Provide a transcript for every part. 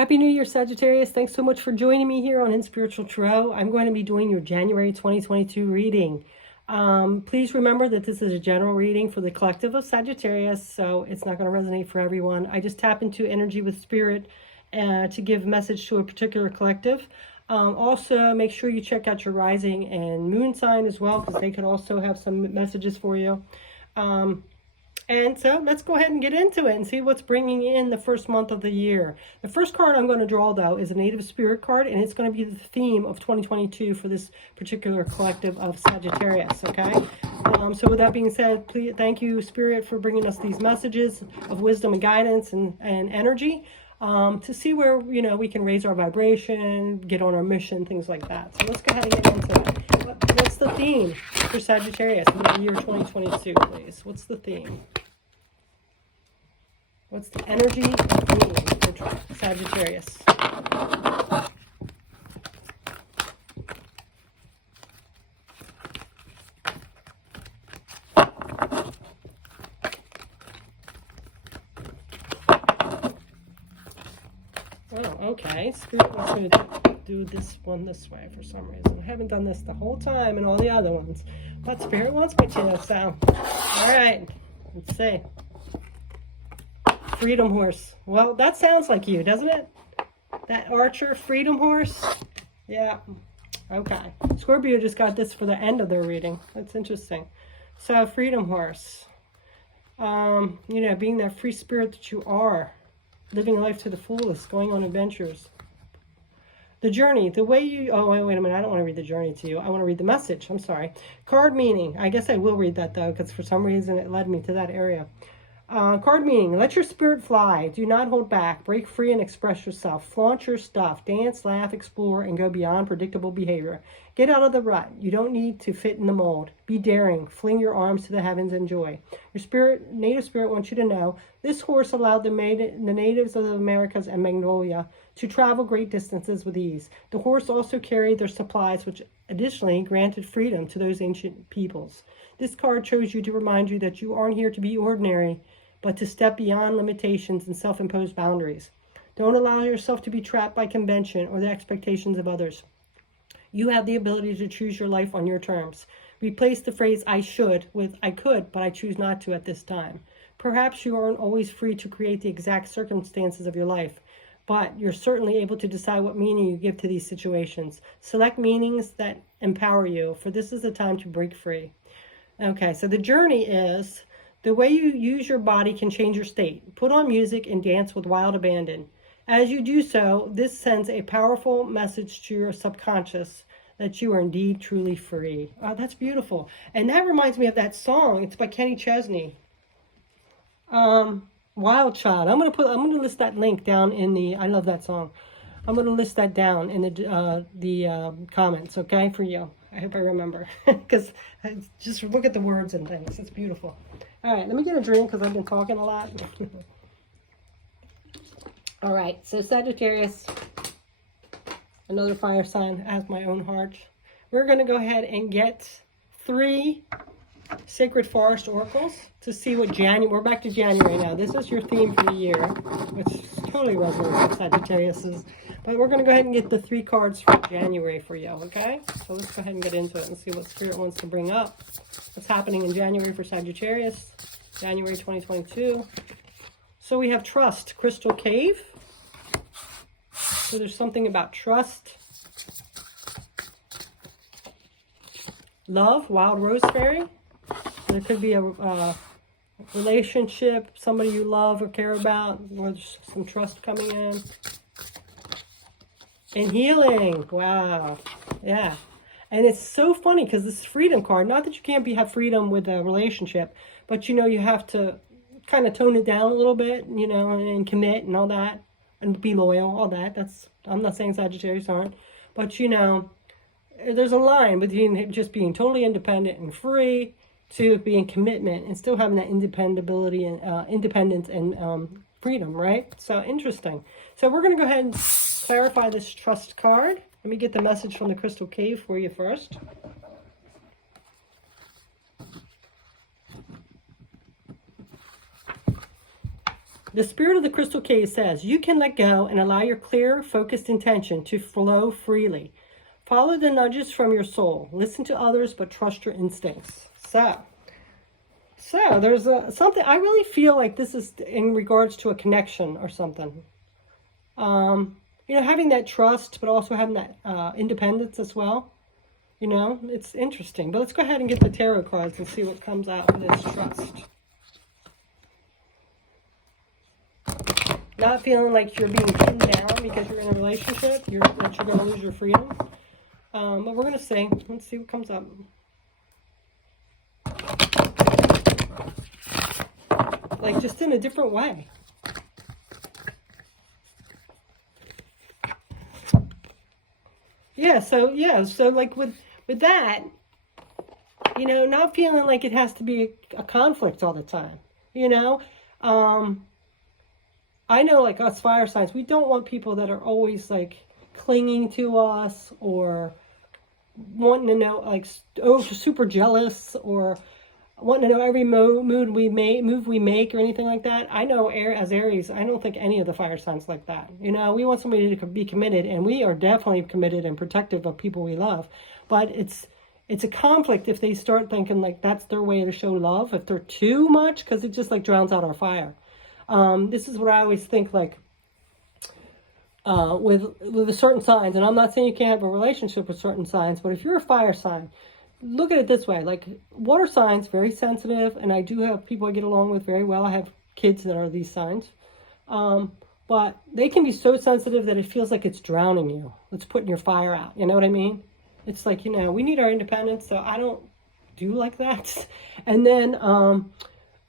Happy New Year, Sagittarius. Thanks so much for joining me here on In Spiritual Tarot. I'm going to be doing your January 2022 reading. Please remember that this is a general reading for the collective of Sagittarius, so it's not going to resonate for everyone. I just tap into energy with spirit to give message to a particular collective. Also, make sure you check out your rising and moon sign as well, because they could also have some messages for you. And so let's go ahead and get into it and see what's bringing in the first month of the year. The first card I'm going to draw, though, is a Native Spirit card, and it's going to be the theme of 2022 for this particular collective of Sagittarius, okay? So with that being said, please, thank you, Spirit, for bringing us these messages of wisdom and guidance and energy to see where, you know, we can raise our vibration, get on our mission, things like that. So let's go ahead and get into it. What's the theme for Sagittarius in the year 2022, please? What's the theme? What's the energy and theme for Sagittarius? Oh, okay. Spirit wants me to do this one this way for some reason. I haven't done this the whole time and all the other ones, but Spirit wants me to, so. All right, let's see. Freedom horse. Well, that sounds like you, doesn't it? That archer, freedom horse. Yeah. Okay. Scorpio just got this for the end of their reading. That's interesting. So, freedom horse. You know, being that free spirit that you are. Living life to the fullest. Going on adventures. The journey. The way you... Oh, wait a minute. I don't want to read the journey to you. I want to read the message. I'm sorry. Card meaning. I guess I will read that, though, because for some reason it led me to that area. Card meaning, let your spirit fly. Do not hold back. Break free and express yourself. Flaunt your stuff. Dance, laugh, explore, and go beyond predictable behavior. Get out of the rut. You don't need to fit in the mold. Be daring. Fling your arms to the heavens and joy. Your spirit, native spirit, wants you to know this horse allowed the natives of the Americas and Mongolia to travel great distances with ease. The horse also carried their supplies, which additionally granted freedom to those ancient peoples. This card chose you to remind you that you aren't here to be ordinary, but to step beyond limitations and self-imposed boundaries. Don't allow yourself to be trapped by convention or the expectations of others. You have the ability to choose your life on your terms. Replace the phrase I should with I could, but I choose not to at this time. Perhaps you aren't always free to create the exact circumstances of your life, but you're certainly able to decide what meaning you give to these situations. Select meanings that empower you, for this is the time to break free. Okay, so the journey is... The way you use your body can change your state. Put on music and dance with wild abandon. As you do so, this sends a powerful message to your subconscious that you are indeed truly free. Oh, that's beautiful. And that reminds me of that song. It's by Kenny Chesney. Wild Child. I'm gonna list that link down in the. I love that song. I'm gonna list that down in the comments. Okay, for you. I hope I remember, because just look at the words and things. It's beautiful. All right, let me get a drink because I've been talking a lot. All right, so Sagittarius, another fire sign, as my own heart. We're going to go ahead and get 3 Sacred Forest Oracles to see what January... We're back to January now. This is your theme for the year, which totally resonates with Sagittarius's. But we're going to go ahead and get the 3 cards for January for you, okay? So let's go ahead and get into it and see what Spirit wants to bring up. What's happening in January for Sagittarius, January 2022. So we have trust, Crystal Cave. So there's something about trust. Love, Wild Rose Fairy. There could be a relationship, somebody you love or care about, or there's some trust coming in. And healing. Wow. Yeah. And it's so funny because this freedom card, not that you can't have freedom with a relationship, but you know, you have to kind of tone it down a little bit, you know, and commit and all that, and be loyal, all that. I'm not saying Sagittarius aren't, but you know, there's a line between just being totally independent and free to being commitment and still having that independability and independence and freedom, right? So interesting. So we're going to go ahead and clarify this trust card. Let me get the message from the Crystal Cave for you first. The spirit of the crystal case says, you can let go and allow your clear, focused intention to flow freely. Follow the nudges from your soul. Listen to others, but trust your instincts. So there's something, I really feel like this is in regards to a connection or something. You know, having that trust, but also having that independence as well. You know, it's interesting. But let's go ahead and get the tarot cards and see what comes out with this trust. Not feeling like you're being pinned down because you're in a relationship, that you're going to lose your freedom. But we're going to see. Let's see what comes up. Like, just in a different way. So like with that, you know, not feeling like it has to be a conflict all the time, you know. I know, like, us fire signs, we don't want people that are always, like, clinging to us or wanting to know, like, oh, super jealous or wanting to know every move we make or anything like that. I know as Aries, I don't think any of the fire signs like that. You know, we want somebody to be committed, and we are definitely committed and protective of people we love. But it's a conflict if they start thinking like that's their way to show love, if they're too much, because it just like drowns out our fire. This is what I always think, like, with the certain signs, and I'm not saying you can't have a relationship with certain signs, but if you're a fire sign, look at it this way, like, water signs, very sensitive, and I do have people I get along with very well. I have kids that are these signs, but they can be so sensitive that it feels like it's drowning you. It's putting your fire out, you know what I mean? It's like, you know, we need our independence, so I don't do like that. And then,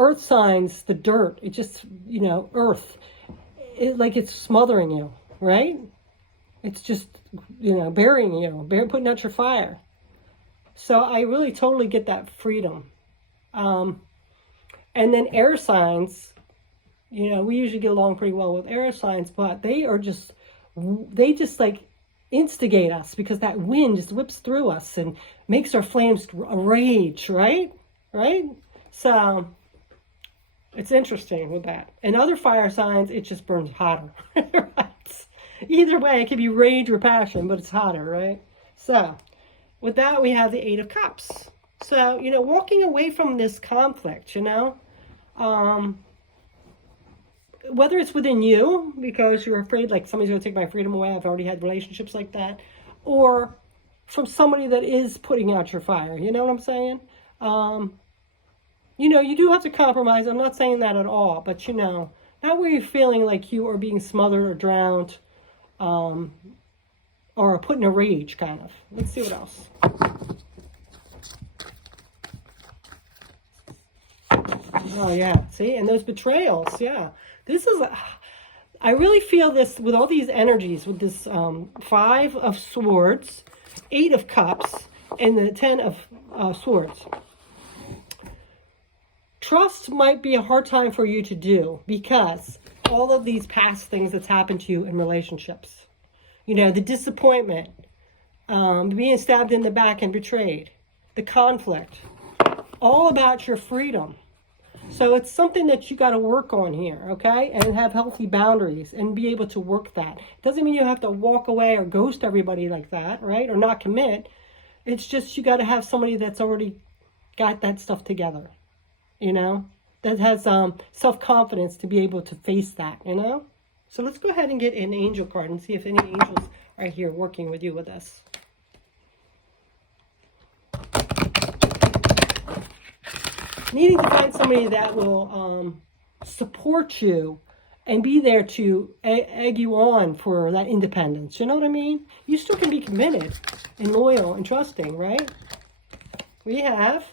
earth signs, the dirt, it just, you know, earth, like it's smothering you, right? It's just, you know, burying you, putting out your fire. So I really totally get that freedom. And then air signs, you know, we usually get along pretty well with air signs, but they just like instigate us because that wind just whips through us and makes our flames rage, right? Right? So it's interesting with that. And other fire signs, it just burns hotter. Right? Either way, it could be rage or passion, but it's hotter, right? So with that, we have the Eight of Cups. So, you know, walking away from this conflict, you know, whether it's within you because you're afraid like somebody's going to take my freedom away, I've already had relationships like that, or from somebody that is putting out your fire, you know what I'm saying? You know, you do have to compromise. I'm not saying that at all, but, you know, not where you're feeling like you are being smothered or drowned, or put in a rage, kind of. Let's see what else. Oh, yeah. See? And those betrayals. Yeah. This is... I really feel this with all these energies, with this Five of Swords, Eight of Cups, and the Ten of Swords. Trust might be a hard time for you to do because all of these past things that's happened to you in relationships. You know, the disappointment, being stabbed in the back and betrayed, the conflict, all about your freedom. So it's something that you got to work on here, okay? And have healthy boundaries and be able to work that. Doesn't mean you have to walk away or ghost everybody like that, right? Or not commit. It's just you got to have somebody that's already got that stuff together, you know? That has self-confidence to be able to face that, you know? So let's go ahead and get an angel card and see if any angels are here working with you with this. Needing to find somebody that will support you and be there to egg you on for that independence. You know what I mean? You still can be committed and loyal and trusting, right? We have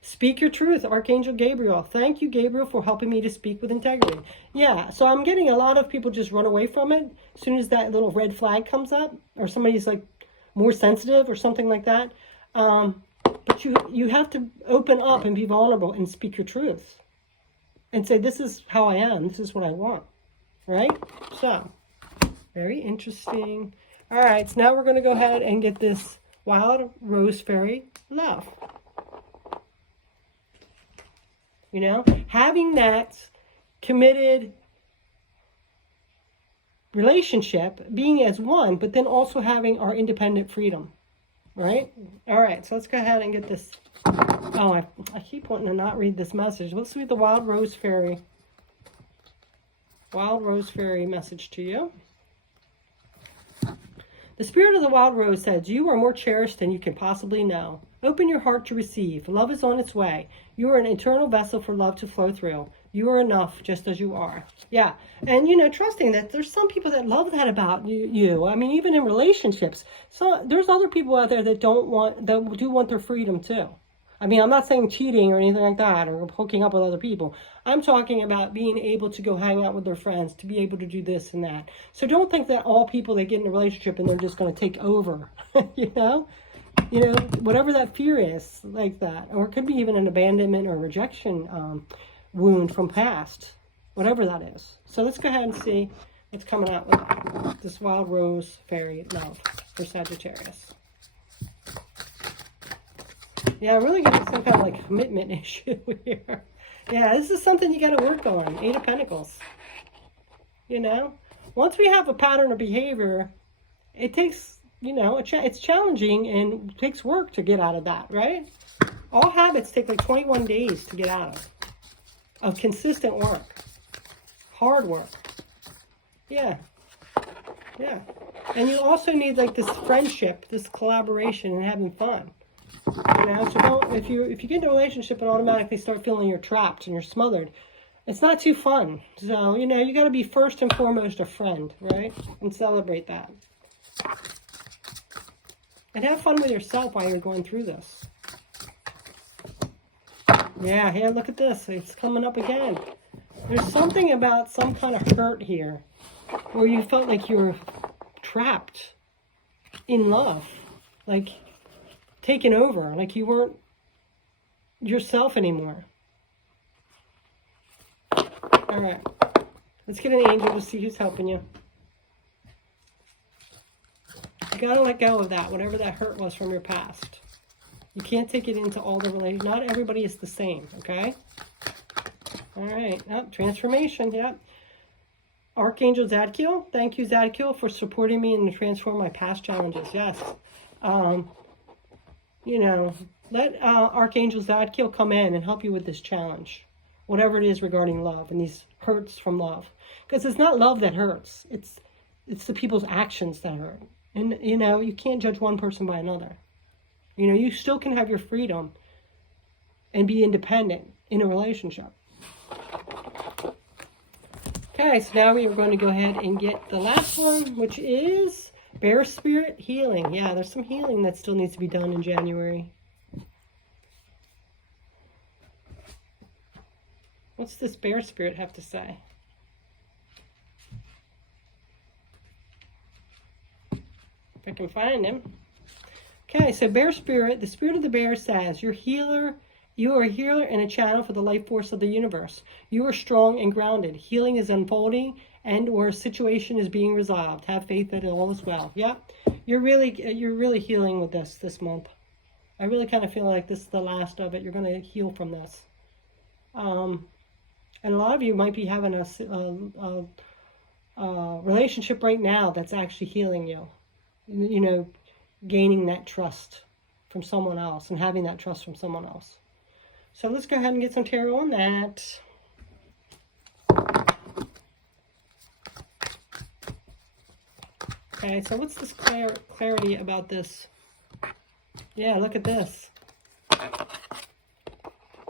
Speak Your Truth, Archangel Gabriel. Thank you, Gabriel, for helping me to speak with integrity. Yeah, so I'm getting a lot of people just run away from it as soon as that little red flag comes up or somebody's like more sensitive or something like that. But you have to open up and be vulnerable and speak your truth and say, this is how I am. This is what I want. Right? So, very interesting. All right, so now we're going to go ahead and get this Wild Rose Fairy Love. You know, having that committed relationship, being as one, but then also having our independent freedom, right? All right, so let's go ahead and get this. Oh, I keep wanting to not read this message. Let's read the Wild Rose Fairy. Wild Rose Fairy message to you. The spirit of the wild rose says, you are more cherished than you can possibly know. Open your heart to receive. Love is on its way. You are an eternal vessel for love to flow through. You are enough just as you are. Yeah. And, trusting that there's some people that love that about you. I mean, even in relationships. So there's other people out there that do want their freedom too. I mean, I'm not saying cheating or anything like that or hooking up with other people. I'm talking about being able to go hang out with their friends, to be able to do this and that. So don't think that all people that get in a relationship and they're just going to take over, whatever that fear is like that. Or it could be even an abandonment or rejection wound from past, whatever that is. So let's go ahead and see what's coming out with this Wild Rose Fairy love for Sagittarius. Yeah, I'm really getting some kind of like commitment issue here. Yeah, this is something you got to work on. 8 of Pentacles. Once we have a pattern of behavior, it takes, it's challenging and takes work to get out of that, right? All habits take like 21 days to get out of consistent work, hard work. Yeah. Yeah. And you also need like this friendship, this collaboration and having fun. So don't, if you get into a relationship and automatically start feeling you're trapped and you're smothered, it's not too fun. So, you got to be first and foremost a friend, right? And celebrate that. And have fun with yourself while you're going through this. Yeah, here, look at this. It's coming up again. There's something about some kind of hurt here where you felt like you were trapped in love. Like taken over, like you weren't yourself anymore. All right, let's get an angel to see who's helping you. You gotta let go of that, whatever that hurt was from your past. You can't take it into all the relations. Not everybody is the same, okay? All right, transformation, yep. Archangel Zadkiel, thank you, Zadkiel, for supporting me and to transform my past challenges. Yes. Let Archangel Zadkiel come in and help you with this challenge, whatever it is regarding love and these hurts from love. Because it's not love that hurts. It's the people's actions that hurt. And, you can't judge one person by another. You still can have your freedom and be independent in a relationship. Okay, so now we are going to go ahead and get the last one, which is Bear Spirit Healing. Yeah, there's some healing that still needs to be done in January. What's this Bear Spirit have to say? If I can find him. Okay, so Bear Spirit, the Spirit of the Bear says, you are a healer and a channel for the life force of the universe. You are strong and grounded. Healing is unfolding and or a situation is being resolved. Have faith that all is well. Yep. You're really healing with this month. I really kind of feel like this is the last of it. You're going to heal from this. And a lot of you might be having a relationship right now that's actually healing you. Gaining that trust from someone else and having that trust from someone else. So let's go ahead and get some tarot on that. Okay, so what's this clarity about this? Yeah, look at this.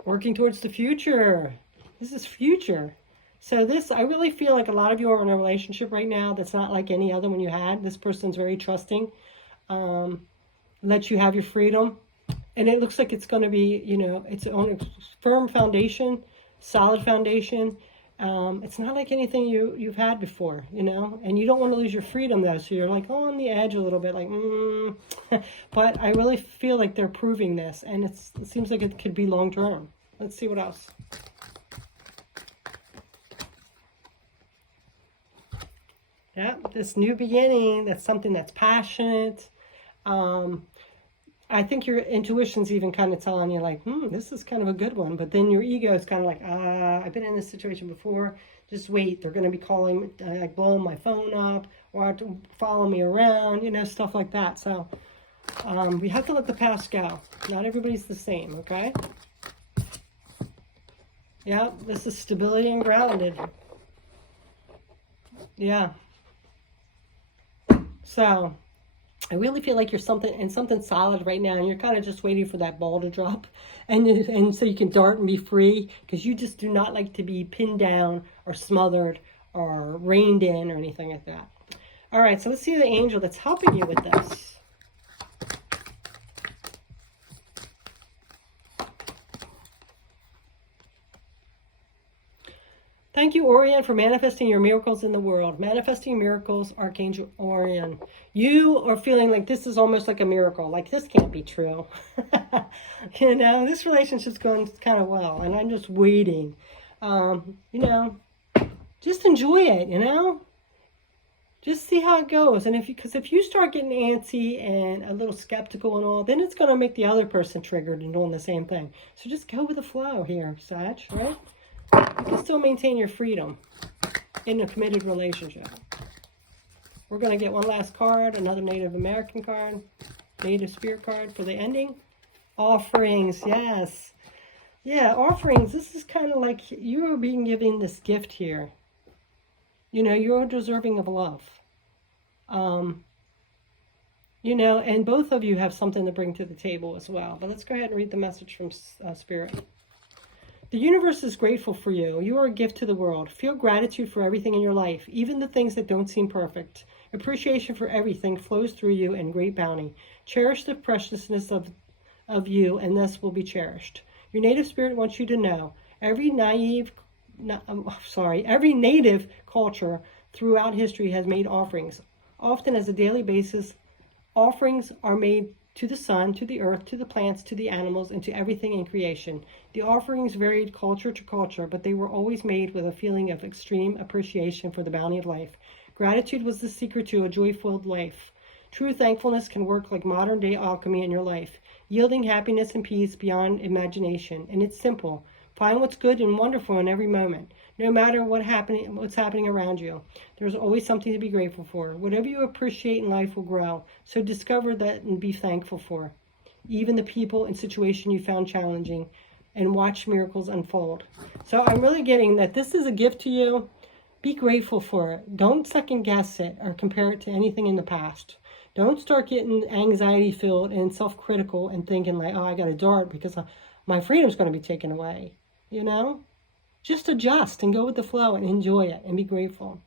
Working towards the future. This is future. So this, I really feel like a lot of you are in a relationship right now that's not like any other one you had. This person's very trusting. Let you have your freedom. And it looks like it's going to be, it's on a firm foundation, solid foundation. It's not like anything you've had before, and you don't want to lose your freedom though. So you're like on the edge a little bit, like, but I really feel like they're proving this, and it seems like it could be long term. Let's see what else. Yeah, this new beginning, that's something that's passionate. I think your intuition's even kind of telling you like, this is kind of a good one. But then your ego is kind of like, I've been in this situation before. Just wait. They're going to be calling, like blowing my phone up or to follow me around, you know, stuff like that. So we have to let the past go. Not everybody's the same, okay? Yeah, this is stability and grounded. Yeah. So I really feel like you're something solid right now, and you're kind of just waiting for that ball to drop, and so you can dart and be free, because you just do not like to be pinned down or smothered or reined in or anything like that. All right, so let's see the angel that's helping you with this. Thank you, Orion, for manifesting your miracles in the world. Manifesting miracles, Archangel Orion. You are feeling like this is almost like a miracle. Like, this can't be true. You know, this relationship's going kind of well, and I'm just waiting. You know, just enjoy it, you know? Just see how it goes. And because if you start getting antsy and a little skeptical and all, then it's going to make the other person triggered and doing the same thing. So just go with the flow here, Sag, right? You can still maintain your freedom in a committed relationship. We're going to get one last card, another Native American card, Native Spirit card for the ending. Offerings, yes. Yeah, offerings. This is kind of like you are being given this gift here. You know, you're deserving of love. You know, and both of you have something to bring to the table as well. But let's go ahead and read the message from Spirit. The universe is grateful for you. You are a gift to the world. Feel gratitude for everything in your life, even the things that don't seem perfect. Appreciation for everything flows through you in great bounty. Cherish the preciousness of you, and this will be cherished. Your native spirit wants you to know every native culture throughout history has made offerings. Often as a daily basis, offerings are made to the sun, to the earth, to the plants, to the animals, and to everything in creation. The offerings varied culture to culture, but they were always made with a feeling of extreme appreciation for the bounty of life. Gratitude was the secret to a joy-filled life. True thankfulness can work like modern-day alchemy in your life, yielding happiness and peace beyond imagination. And it's simple. Find what's good and wonderful in every moment. No matter what's happening around you, there's always something to be grateful for. Whatever you appreciate in life will grow. So discover that and be thankful for. Even the people and situation you found challenging, and watch miracles unfold. So I'm really getting that this is a gift to you. Be grateful for it. Don't second guess it or compare it to anything in the past. Don't start getting anxiety filled and self-critical and thinking like, oh, I got to dart because my freedom's going to be taken away. You know? Just adjust and go with the flow and enjoy it and be grateful.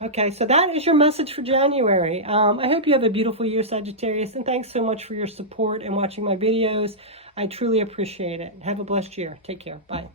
Okay, so that is your message for January. I hope you have a beautiful year, Sagittarius, and thanks so much for your support and watching my videos. I truly appreciate it. Have a blessed year. Take care. Bye.